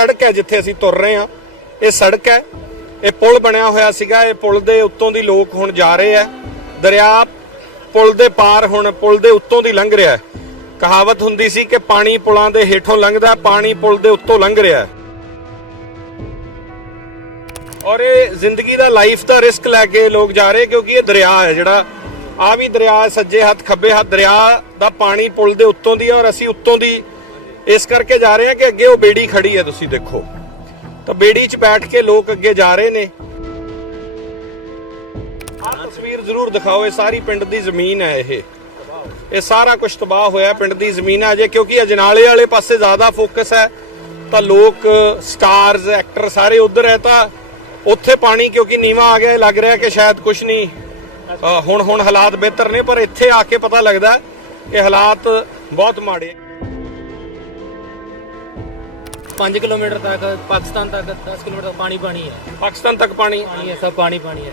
ਸੜਕ ਹੈ ਜਿੱਥੇ ਅਸੀਂ ਤੁਰ ਰਹੇ ਹਾਂ। ਇਹ ਸੜਕ ਹੈ। ਇਹ ਪੁਲ ਬਣਿਆ ਹੋਇਆ ਸੀਗਾ। ਇਹ ਪੁਲ ਦੇ ਉੱਤੋਂ ਦੀ ਲੋਕ ਹੁਣ ਜਾ ਰਹੇ ਆ ਦਰਿਆ ਪੁਲ ਦੇ ਪਾਰ ਹੁਣ ਪੁਲ ਦੇ ਉੱਤੋਂ ਦੀ ਲੰਘ ਰਿਹਾ ਹੈ। ਕਹਾਵਤ ਹੁੰਦੀ ਸੀ ਕਿ ਪਾਣੀ ਪੁਲਾਂ ਦੇ ਹੇਠੋਂ ਲੰਘਦਾ, ਪਾਣੀ ਪੁਲ ਦੇ ਉੱਤੋਂ ਲੰਘ ਰਿਹਾ ਔਰ ਇਹ ਜ਼ਿੰਦਗੀ ਦਾ ਲਾਈਫ ਦਾ ਰਿਸਕ ਲੈ ਕੇ ਲੋਕ ਜਾ ਰਹੇ ਕਿਉਂਕਿ ਇਹ ਦਰਿਆ ਹੈ ਜਿਹੜਾ। ਆ ਵੀ ਦਰਿਆ ਸੱਜੇ ਹੱਥ, ਖੱਬੇ ਹੱਥ। ਦਰਿਆ ਦਾ ਪਾਣੀ ਪੁਲ ਦੇ ਉੱਤੋਂ ਦੀ ਹੈ ਔਰ ਅਸੀਂ ਉੱਤੋਂ ਦੀ ਇਸ ਕਰਕੇ ਜਾ ਰਹੇ ਹਾਂ ਕਿ ਅੱਗੇ ਉਹ ਬੇੜੀ ਖੜੀ ਹੈ, ਤੁਸੀਂ ਦੇਖੋ। ਤਾਂ ਬੇੜੀ 'ਚ ਬੈਠ ਕੇ ਲੋਕ ਅੱਗੇ ਜਾ ਰਹੇ ਨੇ। ਆਹ ਤਸਵੀਰ ਜ਼ਰੂਰ ਦਿਖਾਓ, ਇਹ ਸਾਰੀ ਪਿੰਡ ਦੀ ਜ਼ਮੀਨ ਹੈ ਇਹ। ਇਹ ਸਾਰਾ ਕੁਝ ਤਬਾਹ ਹੋਇਆ ਪਿੰਡ ਦੀ ਜ਼ਮੀਨ ਹੈ ਅਜੇ, ਕਿਉਂਕਿ ਅਜਨਾਲੇ ਵਾਲੇ ਪਾਸੇ ਜ਼ਿਆਦਾ ਫੋਕਸ ਹੈ। ਤਾਂ ਲੋਕ ਸਟਾਰਸ ਐਕਟਰ ਸਾਰੇ ਉਧਰ ਹੈ ਤਾਂ ਉੱਥੇ ਪਾਣੀ, ਕਿਉਂਕਿ ਨੀਵਾ ਆ ਗਿਆ ਲੱਗ ਰਿਹਾ ਕਿ ਸ਼ਾਇਦ ਕੁਝ ਨਹੀਂ। ਹੁਣ ਹੁਣ ਹਾਲਾਤ ਬਿਹਤਰ ਨੇ, ਪਰ ਇੱਥੇ ਆ ਕੇ ਪਤਾ ਲੱਗਦਾ ਕਿ ਹਾਲਾਤ ਬਹੁਤ ਮਾੜੇ 5 ਕਿਲੋਮੀਟਰ ਤੱਕ ਪਾਕਿਸਤਾਨ ਤੱਕ 10 ਕਿਲੋਮੀਟਰ ਤੱਕ ਪਾਣੀ ਪਾਣੀ ਹੈ। ਪਾਕਿਸਤਾਨ ਤੱਕ ਪਾਣੀ? ਪਾਣੀ ਹੈ ਸਭ ਪਾਣੀ ਪਾਣੀ ਹੈ।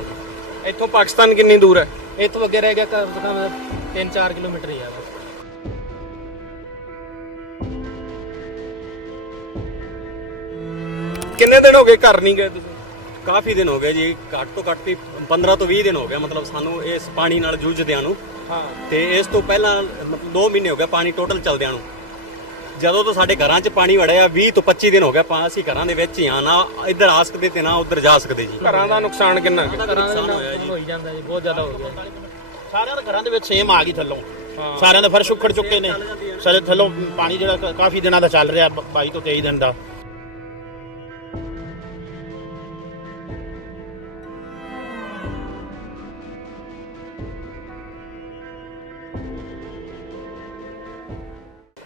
ਇੱਥੋਂ ਪਾਕਿਸਤਾਨ ਕਿੰਨੀ ਦੂਰ ਹੈ? ਤੋਂ ਅੱਗੇ ਰਹਿ ਗਿਆ ਸੇ ਕਮ 3-4 ਕਿਲੋਮੀਟਰ ਹੀ ਹੈ ਬਸ ਕਿੰਨੇ ਦਿਨ ਹੋ ਗਏ ਘਰ ਨਹੀਂ ਗਏ ਤੁਸੀਂ? ਕਾਫੀ ਦਿਨ ਹੋ ਗਏ ਜੀ ਘੱਟ ਤੋਂ ਘੱਟ ਵੀ 15 ਤੋਂ 20 ਦਿਨ ਹੋ ਗਏ ਮਤਲਬ ਸਾਨੂੰ ਇਸ ਪਾਣੀ ਨਾਲ ਜੂਝਦਿਆਂ ਨੂੰ। ਹਾਂ। ਤੇ ਇਸ ਤੋਂ ਪਹਿਲਾਂ ਮਤਲਬ 2 ਮਹੀਨੇ ਹੋ ਗਏ ਪਾਣੀ ਟੋਟਲ ਚੱਲਦਿਆਂ ਨੂੰ। ਜਦੋਂ ਤੋਂ ਸਾਡੇ ਘਰਾਂ 'ਚ ਪਾਣੀ ਵੜਿਆ 20 ਤੋਂ 25 ਦਿਨ ਹੋ ਗਏ ਆਪਾਂ ਅਸੀਂ ਘਰਾਂ ਦੇ ਵਿੱਚ ਹੀ ਆ ਨਾ ਇੱਧਰ ਆ ਸਕਦੇ ਤੇ ਨਾ ਉੱਧਰ ਜਾ ਸਕਦੇ ਜੀ। ਘਰਾਂ ਦਾ ਨੁਕਸਾਨ ਕਿੰਨਾ ਕੁ? ਘਰਾਂ ਦਾ ਨੁਕਸਾਨ ਹੋ ਹੀ ਜਾਂਦਾ ਜੀ ਬਹੁਤ ਜ਼ਿਆਦਾ ਹੋ ਗਿਆ ਸਾਰਿਆਂ ਦੇ ਘਰਾਂ ਦੇ ਵਿੱਚ ਸੇਮ ਆ ਗਈ ਥੱਲੋਂ। ਸਾਰਿਆਂ ਦੇ ਫਰਸ਼ ਉਖੜ ਚੁੱਕੇ ਨੇ। ਸਾਰੇ ਥੱਲੋਂ ਪਾਣੀ ਜਿਹੜਾ ਕ- ਕਾਫੀ ਦਿਨਾਂ ਦਾ ਚੱਲ ਰਿਹਾ 22 ਤੋਂ 23 ਦਿਨ ਦਾ।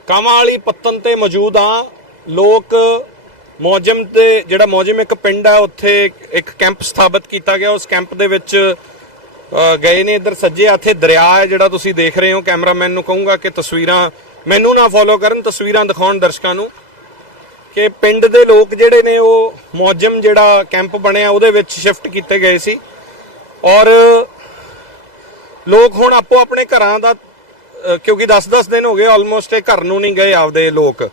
ਕਾਵਾਂ ਵਾਲੀ ਪੱਤਨ ਤੇ ਮੌਜੂਦ ਆ ਲੋਕ ਮੌਜਮ ਤੇ ਜਿਹੜਾ ਮੌਜਮ ਇੱਕ ਪਿੰਡ ਹੈ, ਉੱਥੇ ਇੱਕ ਕੈਂਪ ਸਥਾਪਿਤ ਕੀਤਾ ਗਿਆ। ਉਸ ਕੈਂਪ ਦੇ ਵਿੱਚ ਗਏ ਨੇ ਇੱਧਰ ਸੱਜੇ ਹੱਥੇ ਦਰਿਆ ਹੈ, ਜਿਹੜਾ ਤੁਸੀਂ ਦੇਖ ਰਹੇ ਹੋ। ਕੈਮਰਾਮੈਨ ਨੂੰ ਕਹੂੰਗਾ ਕਿ ਤਸਵੀਰਾਂ ਮੈਨੂੰ ਨਾ ਫੋਲੋ ਕਰਨ, ਤਸਵੀਰਾਂ ਦਿਖਾਉਣ ਦਰਸ਼ਕਾਂ ਨੂੰ ਕਿ ਪਿੰਡ ਦੇ ਲੋਕ ਜਿਹੜੇ ਨੇ, ਉਹ ਮੌਜਮ ਜਿਹੜਾ ਕੈਂਪ ਬਣਿਆ, ਉਹਦੇ ਵਿੱਚ ਸ਼ਿਫਟ ਕੀਤੇ ਗਏ ਸੀ। ਔਰ ਲੋਕ ਹੁਣ ਆਪੋ ਆਪਣੇ ਘਰਾਂ ਦਾ ਕਿਉਂਕਿ 10-10 ਦਿਨ ਹੋ ਗਏ ਆਲਮੋਸਟ ਇਹ ਘਰ ਨੂੰ ਨਹੀਂ ਗਏ ਆਪਦੇ ਲੋਕ।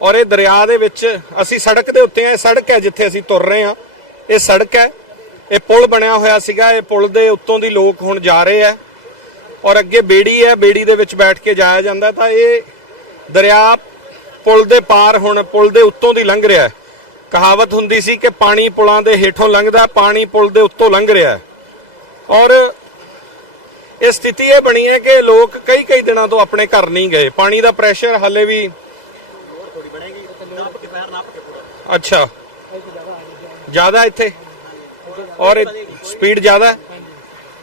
ਔਰ ਇਹ ਦਰਿਆ ਦੇ ਵਿੱਚ ਅਸੀਂ ਸੜਕ ਦੇ ਉੱਤੇ ਆ, ਇਹ ਸੜਕ ਹੈ ਜਿੱਥੇ ਅਸੀਂ ਤੁਰ ਰਹੇ ਹਾਂ ਇਹ ਸੜਕ ਹੈ, ਇਹ ਪੁਲ ਬਣਿਆ ਹੋਇਆ ਸੀਗਾ, ਇਹ ਪੁਲ ਦੇ ਉੱਤੋਂ ਦੀ ਲੋਕ ਹੁਣ ਜਾ ਰਹੇ ਆ। ਔਰ ਅੱਗੇ ਬੇੜੀ ਹੈ, ਬੇੜੀ ਦੇ ਵਿੱਚ ਬੈਠ ਕੇ ਜਾਇਆ ਜਾਂਦਾ, ਤਾਂ ਇਹ ਦਰਿਆ ਪੁਲ ਦੇ ਪਾਰ ਹੁਣ, ਪੁਲ ਦੇ ਉੱਤੋਂ ਦੀ ਲੰਘ ਰਿਹਾ ਕਹਾਵਤ ਹੁੰਦੀ ਸੀ ਕਿ ਪਾਣੀ ਪੁਲਾਂ ਦੇ ਹੇਠੋਂ ਲੰਘਦਾ, ਪਾਣੀ ਪੁਲ ਦੇ ਉੱਤੋਂ ਲੰਘ ਰਿਹਾ ਔਰ ਇਹ ਸਥਿਤੀ ਇਹ ਬਣੀ ਹੈ ਕਿ ਲੋਕ ਕਈ ਕਈ ਦਿਨਾਂ ਤੋਂ ਆਪਣੇ ਘਰ ਨਹੀਂ ਗਏ। ਪਾਣੀ ਦਾ ਪ੍ਰੈਸ਼ਰ ਹਲੇ ਵੀ ਅੱਛਾ। ਜ਼ਿਆਦਾ ਇੱਥੇ? ਔਰ ਸਪੀਡ ਜ਼ਿਆਦਾ?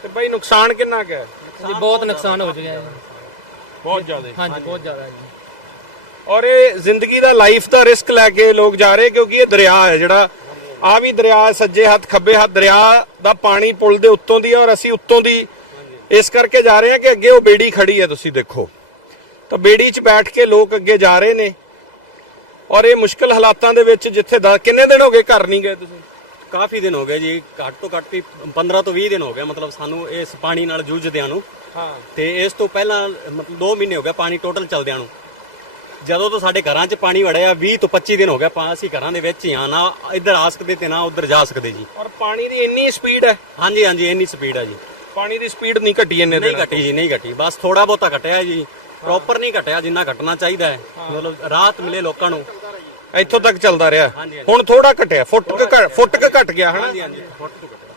ਤੇ ਭਾਈ ਨੁਕਸਾਨ ਕਿੰਨਾ ਕੁ ਹੈ? ਜੀ ਬਹੁਤ ਨੁਕਸਾਨ ਹੋ ਚੁੱਕਿਆ ਹੈ। ਬਹੁਤ ਜ਼ਿਆਦਾ। ਹਾਂਜੀ ਬਹੁਤ ਜ਼ਿਆਦਾ ਜੀ। ਔਰ ਇਹ ਜ਼ਿੰਦਗੀ ਦਾ ਲਾਈਫ ਦਾ ਰਿਸਕ ਲੈ ਕੇ ਲੋਕ ਜਾ ਰਹੇ ਕਿਉਂਕਿ ਇਹ ਦਰਿਆ ਹੈ ਜਿਹੜਾ ਆ ਵੀ ਦਰਿਆ ਸੱਜੇ ਹੱਥ ਖੱਬੇ ਹੱਥ ਦਰਿਆ ਦਾ ਪਾਣੀ ਪੁਲ ਦੇ ਉੱਤੋਂ ਦੀ ਔਰ ਅਸੀਂ ਉੱਤੋਂ ਦੀ ਇਸ ਕਰਕੇ ਜਾ ਰਹੇ ਹਾਂ ਕਿ ਅੱਗੇ ਉਹ ਬੇੜੀ ਖੜੀ ਹੈ ਤੁਸੀਂ ਦੇਖੋ। ਤਾਂ ਬੇੜੀ 'ਚ ਬੈਠ ਕੇ ਲੋਕ ਅੱਗੇ ਜਾ ਰਹੇ ਨੇ। ਔਰ ਇਹ ਮੁਸ਼ਕਲ ਹਾਲਾਤਾਂ ਦੇ ਵਿੱਚ ਜਿੱਥੇ ਦਾ ਕਿੰਨੇ ਦਿਨ ਹੋ ਗਏ ਘਰ ਨਹੀਂ ਗਏ ਤੁਸੀਂ? ਕਾਫੀ ਦਿਨ ਹੋ ਗਏ ਜੀ। ਘੱਟ ਤੋਂ ਘੱਟ ਵੀ 15 ਤੋਂ 20 ਦਿਨ ਹੋ ਗਏ। ਮਤਲਬ ਸਾਨੂੰ ਇਸ ਪਾਣੀ ਨਾਲ ਜੂਝਦਿਆਂ ਨੂੰ। ਹਾਂ। ਤੇ ਇਸ ਤੋਂ ਪਹਿਲਾਂ ਮਤਲਬ 2 ਮਹੀਨੇ ਹੋ ਗਏ ਪਾਣੀ ਟੋਟਲ ਚੱਲਦਿਆਂ ਨੂੰ। ਜਦੋਂ ਤੋਂ ਸਾਡੇ ਘਰਾਂ 'ਚ ਪਾਣੀ ਵੜਿਆ 20 ਤੋਂ 25 ਦਿਨ ਹੋ ਗਏ ਆਪਾਂ ਅਸੀਂ ਘਰਾਂ ਦੇ ਵਿੱਚ ਹੀ ਆ ਨਾ ਇੱਧਰ ਆ ਸਕਦੇ ਤੇ ਨਾ ਉੱਧਰ ਜਾ ਸਕਦੇ ਜੀ। ਔਰ ਪਾਣੀ ਦੀ ਇੰਨੀ ਸਪੀਡ ਹੈ। ਹਾਂਜੀ ਹਾਂਜੀ ਇੰਨੀ ਸਪੀਡ ਹੈ ਜੀ। ਪਾਣੀ ਦੀ ਸਪੀਡ ਨਹੀਂ ਘਟੀ ਇੰਨੇ ਨਹੀਂ ਦਿਨ ਘਟੀ ਜੀ ਨਹੀਂ ਘਟੀ। ਬਸ ਥੋੜਾ ਬਹੁਤਾ ਘਟਿਆ ਜੀ। ਪ੍ਰੋਪਰ ਨਹੀਂ ਘਟਿਆ ਜਿੰਨਾ ਘਟਣਾ ਚਾਹੀਦਾ ਹੈ। ਮਤਲਬ ਰਾਹਤ ਮਿਲੇ ਲੋਕਾਂ ਨੂੰ। ਇੱਥੋਂ ਤੱਕ ਚੱਲਦਾ ਰਿਹਾ। ਹਾਂਜੀ, ਹਾਂਜੀ। ਹੁਣ ਥੋੜਾ ਘਟਿਆ ਫੁੱਟ ਕੁ ਘ- ਫੁੱਟ ਕੁ ਘਟ ਗਿਆ ਹਨਾ? ਹਾਂਜੀ ਹਾਂਜੀ ਫੁੱਟ ਤੋਂ ਘਟਿਆ।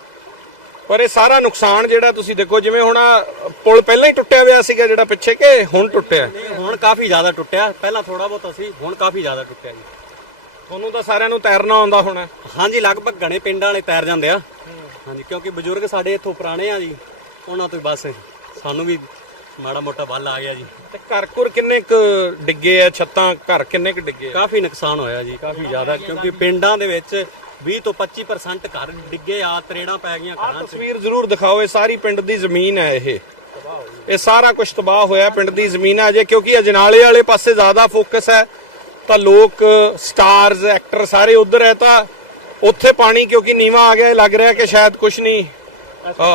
ਪਰ ਇਹ ਸਾਰਾ ਨੁਕਸਾਨ ਜਿਹੜਾ ਤੁਸੀਂ ਦੇਖੋ ਜਿਵੇਂ ਹੁਣ ਆਹ ਪੁਲ ਪਹਿਲਾਂ ਹੀ ਟੁੱਟਿਆ ਹੋਇਆ ਸੀਗਾ ਜਿਹੜਾ ਪਿੱਛੇ ਕਿ ਹੁਣ ਟੁੱਟਿਆ? ਇਹ ਹੁਣ ਕਾਫੀ ਜ਼ਿਆਦਾ ਟੁੱਟਿਆ। ਪਹਿਲਾਂ ਥੋੜਾ ਬਹੁਤਾ ਸੀ ਹੁਣ ਕਾਫੀ ਜ਼ਿਆਦਾ ਟੁੱਟਿਆ ਜੀ। ਤੁਹਾਨੂੰ ਤਾਂ ਸਾਰਿਆਂ ਨੂੰ ਤੈਰਨਾ ਆਉਂਦਾ ਹੋਣਾ। ਹਾਂਜੀ ਲਗਭਗ ਘਣੇ ਪਿੰਡਾਂ ਵਾਲੇ ਤੈਰ ਜਾਂਦੇ ਆ। ਹਾਂਜੀ ਕਿਉਂਕਿ ਬਜ਼ੁਰਗ ਸਾਡੇ ਇੱਥੋਂ ਪੁਰਾਣੇ ਆ ਜੀ। ਉਹਨਾਂ ਤੋਂ ਬਸ ਸਾਨੂੰ ਵੀ ਮਾੜਾ ਮੋਟਾ ਵੱਲ ਆ ਗਿਆ ਜੀ। ਤੇ ਘਰ ਘੁਰ ਕਿੰਨੇ ਕੁ ਡਿੱਗੇ ਆ ਛੱਤਾਂ ਘਰ ਕਿੰਨੇ ਕੁ ਡਿੱਗੇ ਆ? ਕਾਫੀ ਨੁਕਸਾਨ ਹੋਇਆ ਜੀ ਕਾਫੀ ਜ਼ਿਆਦਾ ਕਿਉਂਕਿ ਪਿੰਡਾਂ ਦੇ ਵਿੱਚ 20 ਤੋਂ 25% ਘਰ ਡਿੱਗੇ ਆ ਤਰੇੜਾਂ ਪੈ ਗਈਆਂ ਆਹ ਘਰਾਂ 'ਚ। ਤਸਵੀਰ ਜ਼ਰੂਰ ਦਿਖਾਓ ਇਹ ਸਾਰੀ ਪਿੰਡ ਦੀ ਜ਼ਮੀਨ ਹੈ ਇਹ। ਇਹ ਸਾਰਾ ਕੁਝ ਤਬਾਹ ਹੋਇਆ ਪਿੰਡ ਦੀ ਜ਼ਮੀਨ ਹੈ ਅਜੇ ਕਿਉਂਕਿ ਅਜਨਾਲੇ ਵਾਲੇ ਪਾਸੇ ਜ਼ਿਆਦਾ ਫੋਕਸ ਹੈ। ਤਾਂ ਲੋਕ ਸਟਾਰਸ ਐਕਟਰ ਸਾਰੇ ਉਧਰ ਹੈ ਤਾਂ ਉੱਥੇ ਪਾਣੀ ਕਿਉਂਕਿ ਨੀਵਾ ਆ ਗਿਆ ਇਹ ਲੱਗ ਰਿਹਾ ਕਿ ਸ਼ਾਇਦ ਕੁਝ ਨਹੀਂ।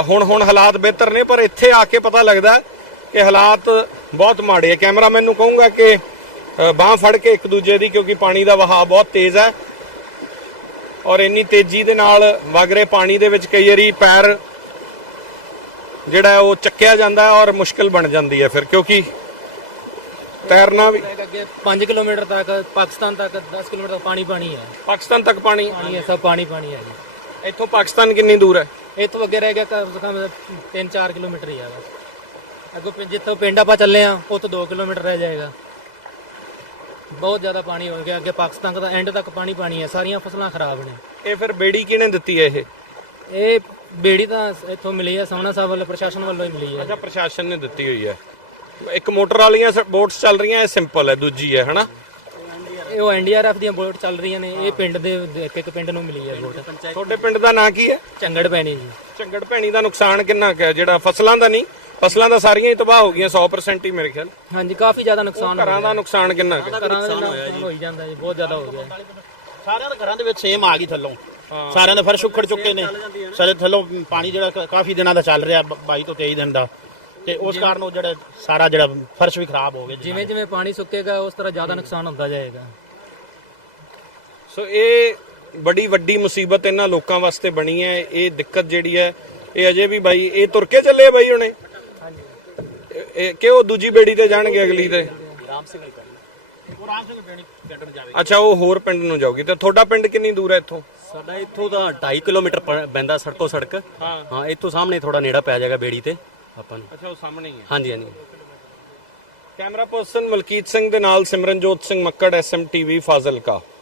ਹੁਣ ਹੁਣ ਹਾਲਾਤ ਬਿਹਤਰ ਨੇ ਪਰ ਇੱਥੇ ਆ ਕੇ ਪਤਾ ਲੱਗਦਾ ਕਿ ਹਾਲਾਤ ਬਹੁਤ ਮਾੜੇ ਆ। ਕੈਮਰਾਮੈਨ ਨੂੰ ਕਹੂੰਗਾ ਕਿ ਬਾਹ ਫੜ ਕੇ ਇੱਕ ਦੂਜੇ ਦੀ ਕਿਉਂਕਿ ਪਾਣੀ ਦਾ ਵਹਾਅ ਬਹੁਤ ਤੇਜ਼ ਹੈ। ਔਰ ਇੰਨੀ ਤੇਜ਼ੀ ਦੇ ਨਾਲ ਵਗ ਰਹੇ ਪਾਣੀ ਦੇ ਵਿੱਚ ਕਈ ਵਾਰੀ ਪੈਰ ਜਿਹੜਾ ਉਹ ਚੱਕਿਆ ਜਾਂਦਾ ਔਰ ਮੁਸ਼ਕਲ ਬਣ ਜਾਂਦੀ ਹੈ ਫਿਰ ਕਿਉਂਕਿ ਤੈਰਨਾ ਵੀ ਅੱਗੇ 5 ਕਿਲੋਮੀਟਰ ਤੱਕ ਪਾਕਿਸਤਾਨ ਤੱਕ 10 ਕਿਲੋਮੀਟਰ ਤੱਕ ਪਾਣੀ ਪਾਣੀ ਹੈ। ਪਾਕਿਸਤਾਨ ਤੱਕ ਪਾਣੀ ਪਾਣੀ ਹੈ ਸਭ ਪਾਣੀ ਪਾਣੀ ਹੈ ਜੀ। ਇੱਥੋਂ ਪਾਕਿਸਤਾਨ ਕਿੰਨੀ ਦੂਰ ਹੈ? ਇੱਥੋਂ ਅੱਗੇ ਰਹਿ ਗਿਆ ਕਮ ਸੇ ਕਮ 3-4 ਕਿਲੋਮੀਟਰ ਹੀ ਆ ਬਸ। ਅੱਗੋਂ ਪਿੰ- ਜਿੱਥੋਂ ਪਿੰਡ ਆਪਾਂ ਚੱਲੇ ਆ ਤੋਂ 2 ਕਿਲੋਮੀਟਰ ਰਹਿ ਜਾਏਗਾ। ਬਹੁਤ ਜ਼ਿਆਦਾ ਪਾਣੀ ਹੋ ਗਿਆ ਅੱਗੇ ਪਾਕਿਸਤਾਨ ਦਾ ਐਂਡ ਤੱਕ ਪਾਣੀ ਪਾਣੀ ਹੈ ਸਾਰੀਆਂ ਫਸਲਾਂ ਖਰਾਬ ਨੇ। ਇਹ ਫਿਰ ਬੇੜੀ ਕਿਹਨੇ ਦਿੱਤੀ ਹੈ ਇਹ? ਇਹ ਬੇੜੀ ਤਾਂ ਇੱਥੋਂ ਮਿਲੀ ਹੈ ਸਾਹਮਣਾ ਸਾਹਿਬ ਵੱਲੋਂ ਪ੍ਰਸ਼ਾਸਨ ਵੱਲੋਂ ਹੀ ਮਿਲੀ ਹੈ ਅੱਛਾ ਪ੍ਰਸ਼ਾਸਨ ਨੇ ਦਿੱਤੀ ਹੋਈ ਹੈ ਇੱਕ ਮੋਟਰ ਵਾਲੀਆਂ ਬੋਟਸ ਚੱਲ ਰਹੀਆਂ ਇਹ ਸਿੰਪਲ ਹੈ ਦੂਜੀ ਹੈ ਹਨਾ? ਇਹ ਉਹ ਐਨਡੀਆਰਐਫ ਦੀਆਂ ਬੋਟ ਚੱਲ ਰਹੀਆਂ ਨੇ ਇਹ ਪਿੰਡ ਦੇ ਇੱਕ ਇੱਕ ਪਿੰਡ ਨੂੰ ਮਿਲੀ ਹੈ ਬੋਟ ਤੁਹਾਡੇ ਪਿੰਡ ਦਾ ਨਾਂ ਕੀ ਹੈ? ਚੰਗੜ ਪੈਣੀ ਜੀ। ਚੰਗੜ ਭੈਣੀ ਦਾ ਨੁਕਸਾਨ ਕਿੰਨਾ ਕੁ ਹੈ? ਜਿਹੜਾ ਫਸਲਾਂ ਦਾ ਨਹੀਂ ਫਸਲਾਂ ਤਾਂ ਸਾਰੀਆਂ ਹੀ ਤਬਾਹ ਹੋ ਗਈਆਂ 100% ਹੀ ਮੇਰੇ ਖਿਆਲ। ਹਾਂਜੀ ਕਾਫੀ ਜ਼ਿਆਦਾ ਨੁਕਸਾਨ ਹੋ ਘਰਾਂ ਦਾ ਨੁਕਸਾਨ ਕਿੰਨਾ ਕੁ ਹੈ? ਘਰਾਂ ਦਾ ਨੁਕਸਾਨ ਹੋ ਹੀ ਜਾਂਦਾ ਜੀ। ਬਹੁਤ ਜ਼ਿਆਦਾ ਹੋ ਗਿਆ। ਸਾਰਿਆਂ ਦੇ ਘਰਾਂ ਦੇ ਵਿੱਚ ਸੇਮ ਆ ਗਈ ਥੱਲੋਂ। ਸਾਰਿਆਂ ਦੇ ਫਰਸ਼ ਉਖੜ ਚੁੱਕੇ ਨੇ। ਸਾਰੇ ਥੱਲੋਂ ਪਾਣੀ ਜਿਹੜਾ ਕ- ਕਾਫੀ ਦਿਨਾਂ ਦਾ ਚੱਲ ਰਿਹਾ 22 ਤੋਂ 23 ਦਿਨ ਦਾ। ਤੇ ਉਸ ਕਾਰਨ ਉਹ ਜਿਹੜਾ ਸਾਰਾ ਜਿਹੜਾ ਫਰਸ਼ ਵੀ ਖਰਾਬ ਹੋ ਗਿਆ। ਜਿਵੇਂ ਜਿਵੇਂ ਪਾਣੀ ਸੁੱਕੇਗਾ ਉਸ ਤਰ੍ਹਾਂ ਜ਼ਿਆਦਾ ਨੁਕਸਾਨ ਹੁੰਦਾ ਜਾਏਗਾ। ਸੋ ਇਹ ਬੜੀ ਵੱਡੀ ਮੁਸੀਬਤ ਇਹਨਾਂ ਲੋਕਾਂ ਵਾਸਤੇ ਬਣੀ ਹੈ। ਇਹ ਦਿੱਕਤ ਜਿਹੜੀ ਹੈ ਇਹ ਅਜੇ ਵੀ ਬਾਈ ਇਹ ਤੁਰ ਕੇ ਚੱਲੇ ਆ ਬਾਈ ਹੁਣੇ? ਇਹ ਕਿ ਉਹ ਦੂਜੀ ਬੇੜੀ ਤੇ ਜਾਣਗੇ ਅਗਲੀ ਤੇ? ਉਹ ਰਾਮ ਸਿੰਘ ਪਿੰਡ ਪਿੰਡ ਨੂੰ ਜਾਵੇ ਅੱਛਾ ਉਹ ਹੋਰ ਪਿੰਡ ਨੂੰ ਜਾਊਗੀ। ਤੇ ਤੁਹਾਡਾ ਪਿੰਡ ਕਿੰਨੀ ਦੂਰ ਹੈ ਇੱਥੋਂ? ਸਾਡਾ ਇੱਥੋਂ ਦਾ 2.5 ਕਿਲੋਮੀਟਰ ਪੈਂਦਾ ਸੜਕੋ ਸੜਕ। ਹਾਂ। ਹਾਂ ਇੱਥੋਂ ਸਾਹਮਣੇ ਥੋੜਾ ਨੇੜਾ ਪੈ ਜਾਏਗਾ ਬੇੜੀ ਤੇ। ਆਪਾਂ ਨੂੰ। ਅੱਛਾ ਉਹ ਸਾਹਮਣੇ ਹੀ ਹੈ। ਹਾਂਜੀ ਹਾਂਜੀ। ਕੈਮਰਾ ਪਰਸਨ ਮਲਕੀਤ ਸਿੰਘ ਦੇ ਨਾਲ ਸਿਮਰਨਜੋਤ ਸਿੰਘ ਮੱਕੜ ਐਸਐਮ ਟੀਵੀ ਫਾਜ਼ਿਲਕਾ।